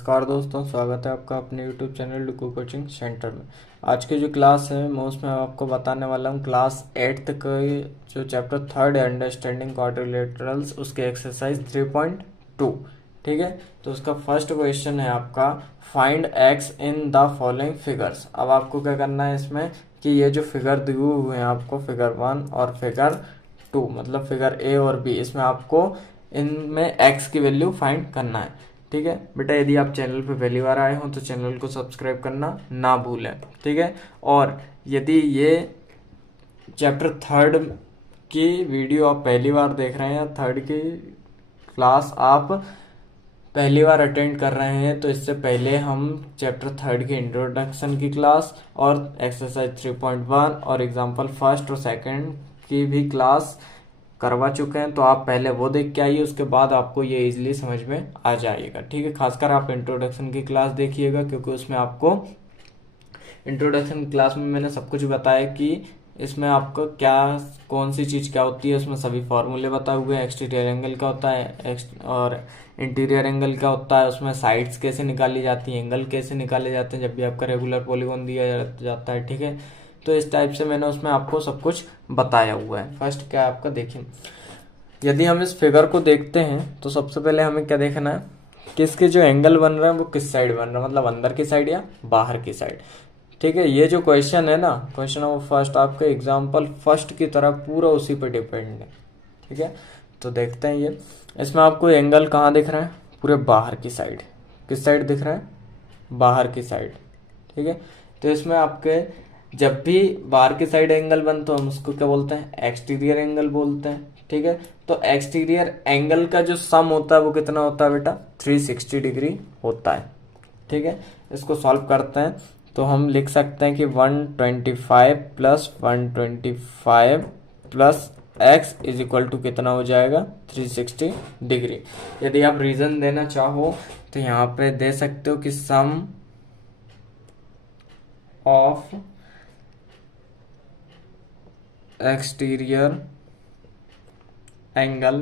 नमस्कार दोस्तों, स्वागत है आपका अपने YouTube चैनल डुकू कोचिंग सेंटर में। आज की जो क्लास है मैं उसमें आपको बताने वाला हूँ क्लास 8th के जो चैप्टर 3 है अंडरस्टैंडिंग क्वाड्रिलेटरल्स उसके एक्सरसाइज 3.2। ठीक है, तो उसका फर्स्ट क्वेश्चन है आपका find x in the following figures. अब आपको क्या करना है इसमें कि ये जो फिगर दिए हुए हैं आपको फिगर 1 और फिगर 2 मतलब फिगर ए और बी, इसमें आपको इनमें एक्स की वैल्यू फाइंड करना है। ठीक है बेटा, यदि आप चैनल पे पहली बार आए हो तो चैनल को सब्सक्राइब करना ना भूलें। ठीक है, और यदि ये चैप्टर 3 की वीडियो आप पहली बार देख रहे हैं या 3 की क्लास आप पहली बार अटेंड कर रहे हैं तो इससे पहले हम चैप्टर 3 की इंट्रोडक्शन की क्लास और एक्सरसाइज 3.1 और एग्जाम्पल फर्स्ट और सेकंड की भी क्लास करवा चुके हैं, तो आप पहले वो देख के आइए, उसके बाद आपको ये इजीली समझ में आ जाएगा। ठीक है, खासकर आप इंट्रोडक्शन की क्लास देखिएगा क्योंकि उसमें आपको इंट्रोडक्शन क्लास में मैंने सब कुछ बताया कि इसमें आपको क्या कौन सी चीज़ क्या होती है, उसमें सभी फॉर्मूले बताए हुए हैं। एक्सटीरियर एंगल क्या होता है और इंटीरियर एंगल क्या होता है, उसमें साइड्स कैसे निकाली जाती हैं, एंगल कैसे निकाले जाते हैं जब भी आपका रेगुलर पॉलीगॉन दिया जाता है। ठीक है, तो इस टाइप से मैंने उसमें आपको सब कुछ बताया हुआ है। फर्स्ट क्या है आपका, देखिए यदि हम इस फिगर को देखते हैं तो सबसे पहले हमें क्या देखना है कि इसके जो एंगल बन रहे हैं वो किस साइड बन रहा है, मतलब अंदर की साइड या बाहर की साइड। ठीक है, ये जो क्वेश्चन है ना, क्वेश्चन ऑफ फर्स्ट आपके एग्जाम्पल फर्स्ट की तरह पूरा उसी पर डिपेंड है। ठीक है, तो देखते हैं ये इसमें आपको एंगल कहाँ दिख रहा है, पूरे बाहर की साइड। किस साइड दिख रहा है, बाहर की साइड। ठीक है, तो इसमें आपके जब भी बाहर की साइड एंगल बन तो हम उसको क्या बोलते हैं, एक्सटीरियर एंगल बोलते हैं। ठीक है, तो एक्सटीरियर एंगल का जो सम होता है वो कितना होता है बेटा, 360 डिग्री होता है। ठीक है, इसको सॉल्व करते हैं तो हम लिख सकते हैं कि 125 plus 125 plus x is equal to कितना हो जाएगा, 360 डिग्री। यदि आप रीजन देना चाहो तो यहाँ पे दे सकते हो कि sum of exterior angle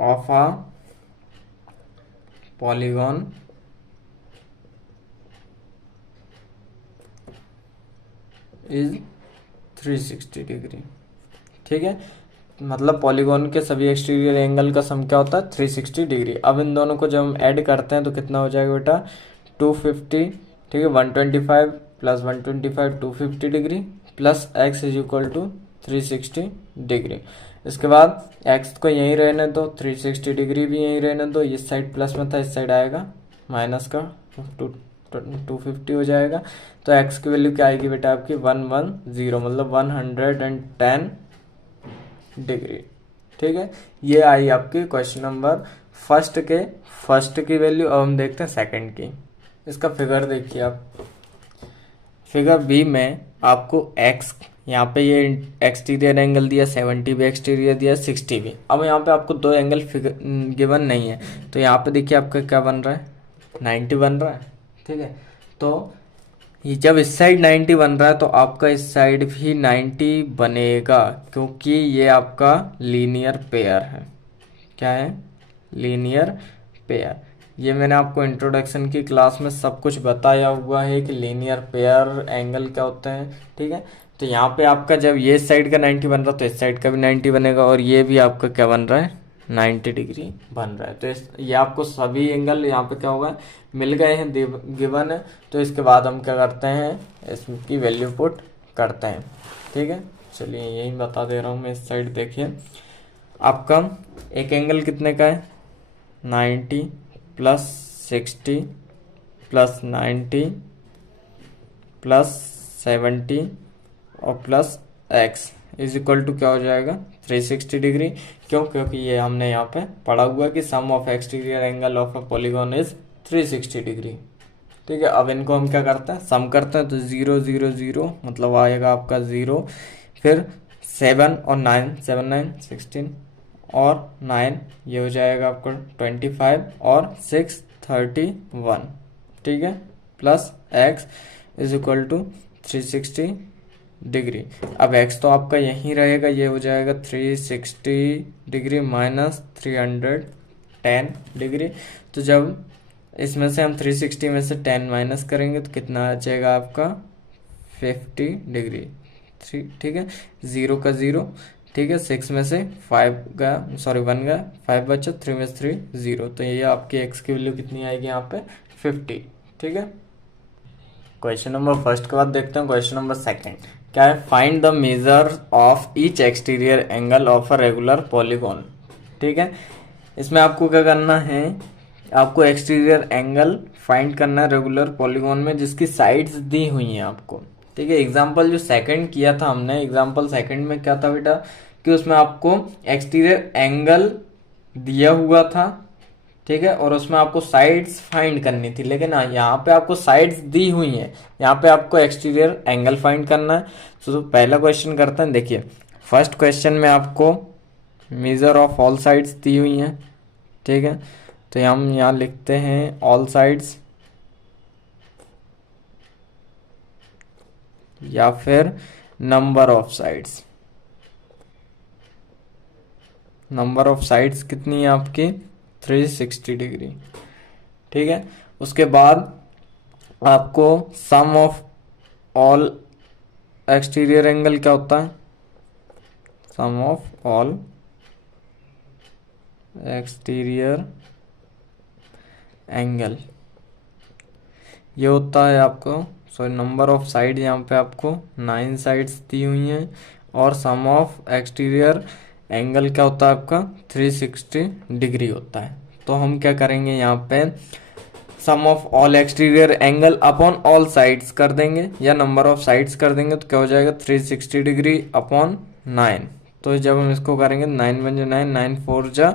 of a polygon is 360 degree. ठीक है, मतलब पॉलीगॉन के सभी एक्सटीरियर एंगल का सम क्या होता है, 360 डिग्री। अब इन दोनों को जब हम ऐड करते हैं तो कितना हो जाएगा बेटा, 250। ठीक है, 125 plus 125 250 degree plus x is equal to 360 degree. इसके बाद एक्स को यहीं रहने दो, 360 डिग्री भी यहीं रहने दो, इस साइड प्लस में था इस साइड आएगा माइनस का, 250 हो जाएगा। तो एक्स की वैल्यू क्या आएगी बेटा आपकी 110 मतलब 110 डिग्री। ठीक है, ये आई आपकी क्वेश्चन नंबर फर्स्ट की वैल्यू। अब हम देखते हैं सेकंड की। इसका फिगर देखिए आप, फिगर बी में आपको एक्स यहाँ पे ये एक्सटीरियर एंगल दिया 70 भी, एक्सटीरियर दिया 60 भी। अब यहाँ पे आपको दो एंगल फिगर गिवन नहीं है, तो यहाँ पे देखिए आपका क्या बन रहा है, 90 बन रहा है। ठीक है, तो ये जब इस साइड 90 बन रहा है तो आपका इस साइड भी 90 बनेगा क्योंकि ये आपका लीनियर पेयर है। क्या है, लीनियर पेयर। ये मैंने आपको इंट्रोडक्शन की क्लास में सब कुछ बताया हुआ है कि लीनियर पेयर एंगल क्या होते हैं। ठीक है, तो यहाँ पे आपका जब ये साइड का 90 बन रहा है तो इस साइड का भी 90 बनेगा और ये भी आपका क्या बन रहा है, 90 डिग्री बन रहा है। तो ये आपको सभी एंगल यहाँ पे क्या होगा, मिल गए हैं, गिवन है। तो इसके बाद हम क्या करते हैं, इसकी वैल्यू पुट करते हैं। ठीक है, चलिए यही बता दे रहा हूँ मैं। इस साइड देखिए आपका एक एंगल कितने का है, 90 प्लस 60 प्लस 90 प्लस 70 और plus x is equal to क्या हो जाएगा, 360 डिग्री। क्यों, क्योंकि ये हमने यहाँ पे पढ़ा हुआ कि sum of exterior angle of a polygon is 360 degree. ठीक है, अब इनको हम क्या करते हैं, सम करते हैं। तो 0 0 0 मतलब आएगा आपका 0, फिर 7 और 9 7 9 16 और 9 ये हो जाएगा आपका 25 और 6 31। ठीक है, plus x is equal to 360 degree. अब एक्स तो आपका यहीं रहेगा, ये हो जाएगा 360 डिग्री माइनस 300 10 डिग्री। तो जब इसमें से हम 360 में से 10 माइनस करेंगे तो कितना आ जाएगा आपका 50 डिग्री। ठीक है, 0 का 0, ठीक है, 6 में से 5 का सॉरी 1 का 5 बचा, 3 में से 3 0, तो ये आपकी एक्स की वैल्यू कितनी आएगी यहाँ पे 50। ठीक है, क्वेश्चन नंबर फर्स्ट के बाद देखते हैं क्वेश्चन नंबर सेकंड क्या है। Find the measure of each exterior angle of a regular polygon. ठीक है, इसमें आपको क्या करना है, आपको एक्सटीरियर एंगल फाइंड करना है रेगुलर पॉलीगॉन में जिसकी साइड्स दी हुई हैं आपको। ठीक है, एग्जाम्पल जो सेकंड किया था हमने, एग्जाम्पल सेकंड में क्या था बेटा कि उसमें आपको एक्सटीरियर एंगल दिया हुआ था, ठीक है, और उसमें आपको साइड्स फाइंड करनी थी, लेकिन यहाँ पे आपको साइड्स दी हुई हैं, यहाँ पे आपको एक्सटीरियर एंगल फाइंड करना है। तो पहला क्वेश्चन करते हैं। देखिए फर्स्ट क्वेश्चन में आपको मेजर ऑफ ऑल साइड्स दी हुई हैं, ठीक है, तो हम यहाँ लिखते हैं ऑल साइड्स या फिर number of sides. Number of sides कितनी है आपकी 360 डिग्री। ठीक है, उसके बाद आपको सम ऑफ ऑल एक्सटीरियर एंगल क्या होता है, सम ऑफ ऑल एक्सटीरियर एंगल ये होता है आपको सॉरी नंबर ऑफ साइड, यहाँ पे आपको 9 साइड्स दी हुई हैं, और सम ऑफ एक्सटीरियर एंगल क्या होता है आपका 360 डिग्री होता है। तो हम क्या करेंगे यहाँ पे sum of all exterior angle upon all sides कर देंगे या नंबर ऑफ साइड्स कर देंगे, तो क्या हो जाएगा 360 डिग्री अपॉन 9। तो जब हम इसको करेंगे 9 बन जा 9, 9 4 जा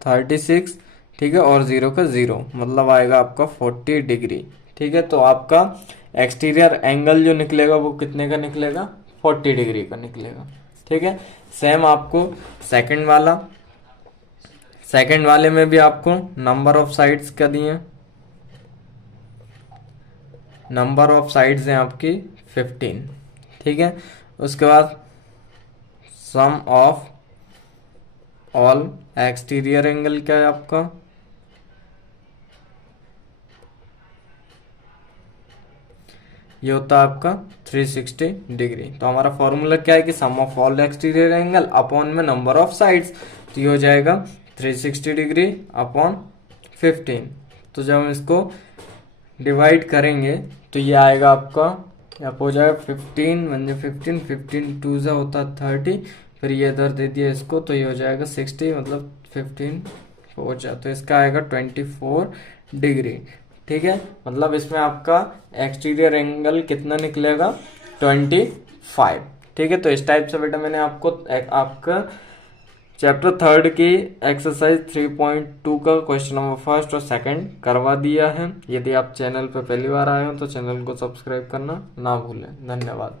36, ठीक है, और 0 का 0 मतलब आएगा आपका 40 डिग्री। ठीक है, तो आपका एक्सटीरियर एंगल जो निकलेगा वो कितने का निकलेगा 40 डिग्री का निकलेगा। ठीक है, सेम आपको सेकंड वाले में भी आपको नंबर ऑफ साइड्स क्या दिए, नंबर ऑफ साइड्स हैं आपकी 15। ठीक है, उसके बाद सम ऑफ ऑल एक्सटीरियर एंगल क्या है आपका, ये होता है आपका 360 डिग्री। तो हमारा फॉर्मूला क्या है कि sum of all exterior angle upon में नंबर ऑफ साइड्स, तो ये हो जाएगा 360 डिग्री अपॉन 15। तो जब हम इसको डिवाइड करेंगे तो ये आएगा आपका, यहाँ हो जाएगा 15 म्हणजे 15, 15 टू जा होता 30, फिर ये इधर दे दिया इसको तो ये हो जाएगा 60, मतलब 15 हो जाए, तो इसका आएगा 24 डिग्री। ठीक है, मतलब इसमें आपका एक्सटीरियर एंगल कितना निकलेगा 25। ठीक है, तो इस टाइप से बेटा मैंने आपको आपका चैप्टर 3 की एक्सरसाइज 3.2 का क्वेश्चन नंबर फर्स्ट और सेकंड करवा दिया है। यदि आप चैनल पर पहली बार आए हो तो चैनल को सब्सक्राइब करना ना भूलें। धन्यवाद।